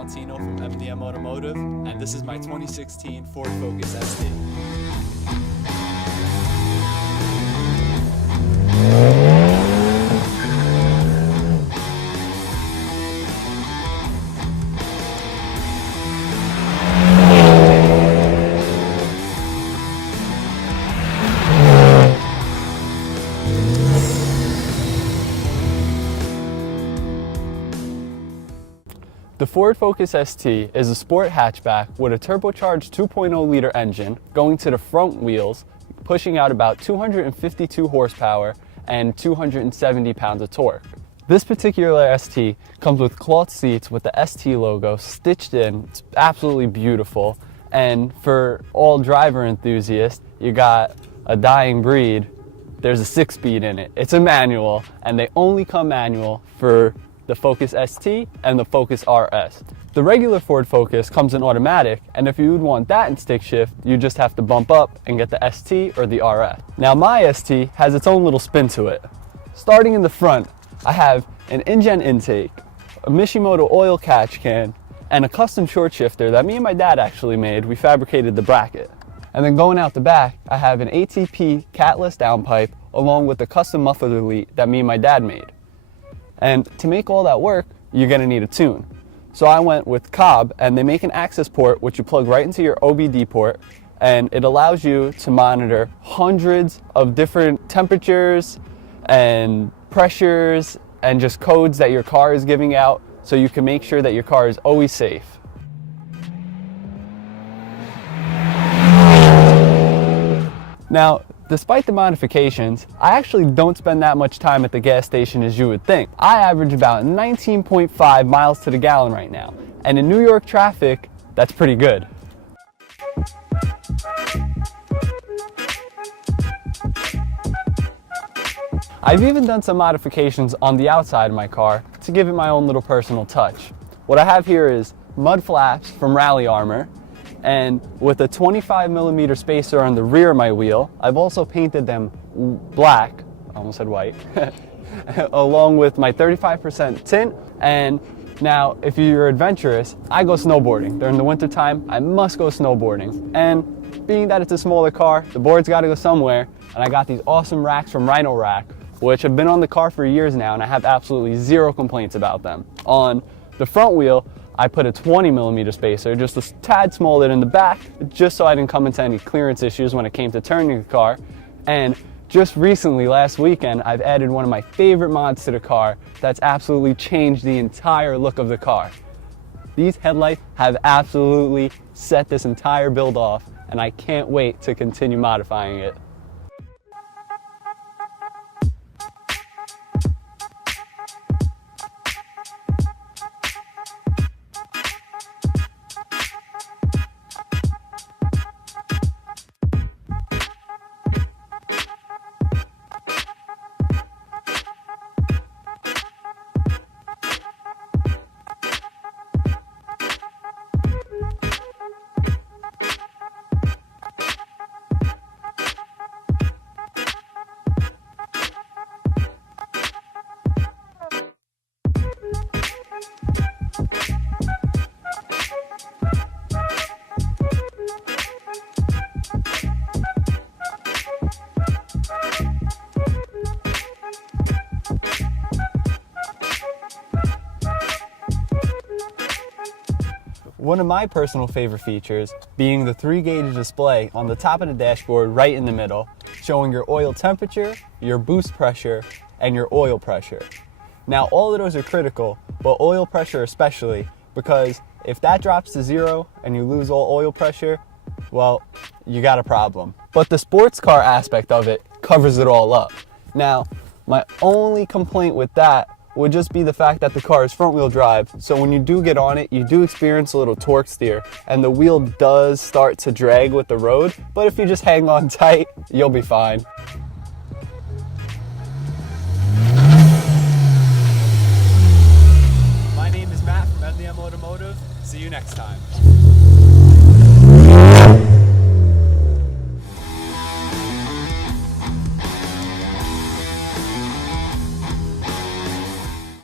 Valentino from MDM Automotive, and this is my 2016 Ford Focus ST. The Ford Focus ST is a sport hatchback with a turbocharged 2.0-liter engine going to the front wheels, pushing out about 252 horsepower and 270 pounds of torque. This particular ST comes with cloth seats with the ST logo stitched in. It's absolutely beautiful. And for all driver enthusiasts, you got a dying breed. There's a 6-speed in it. It's a manual, and they only come manual for the Focus ST and the Focus RS. The regular Ford Focus comes in automatic, and if you would want that in stick shift, you just have to bump up and get the ST or the RS. Now my ST has its own little spin to it. Starting in the front, I have an InGen intake, a Mishimoto oil catch can, and a custom short shifter that me and my dad actually made. We fabricated the bracket. And then going out the back, I have an ATP catless downpipe along with the custom muffler delete that me and my dad made. And to make all that work, you're gonna need a tune. So I went with Cobb, and they make an access port which you plug right into your OBD port, and it allows you to monitor hundreds of different temperatures and pressures and just codes that your car is giving out, so you can make sure that your car is always safe. Now, despite the modifications, I actually don't spend that much time at the gas station as you would think. I average about 19.5 miles to the gallon right now, and in New York traffic, that's pretty good. I've even done some modifications on the outside of my car to give it my own little personal touch. What I have here is mud flaps from Rally Armor, and with a 25mm spacer on the rear of my wheel, I've also painted them black, I almost said white, along with my 35% tint. And now, if you're adventurous, I go snowboarding. During the winter time, I must go snowboarding. And being that it's a smaller car, the board's gotta go somewhere, and I got these awesome racks from Rhino Rack, which have been on the car for years now, and I have absolutely zero complaints about them. On the front wheel, I put a 20mm spacer, just a tad smaller in the back, just so I didn't come into any clearance issues when it came to turning the car. And just recently, last weekend, I've added one of my favorite mods to the car that's absolutely changed the entire look of the car. These headlights have absolutely set this entire build off, and I can't wait to continue modifying it. One of my personal favorite features being the 3-gauge display on the top of the dashboard right in the middle, showing your oil temperature, your boost pressure, and your oil pressure. Now, all of those are critical, but oil pressure especially, because if that drops to 0 and you lose all oil pressure, well, you got a problem. But the sports car aspect of it covers it all up. Now, my only complaint with that would just be the fact that the car is front wheel drive, so when you do get on it, you do experience a little torque steer, and the wheel does start to drag with the road, but if you just hang on tight, you'll be fine. My name is Matt from MDM Automotive. See you next time.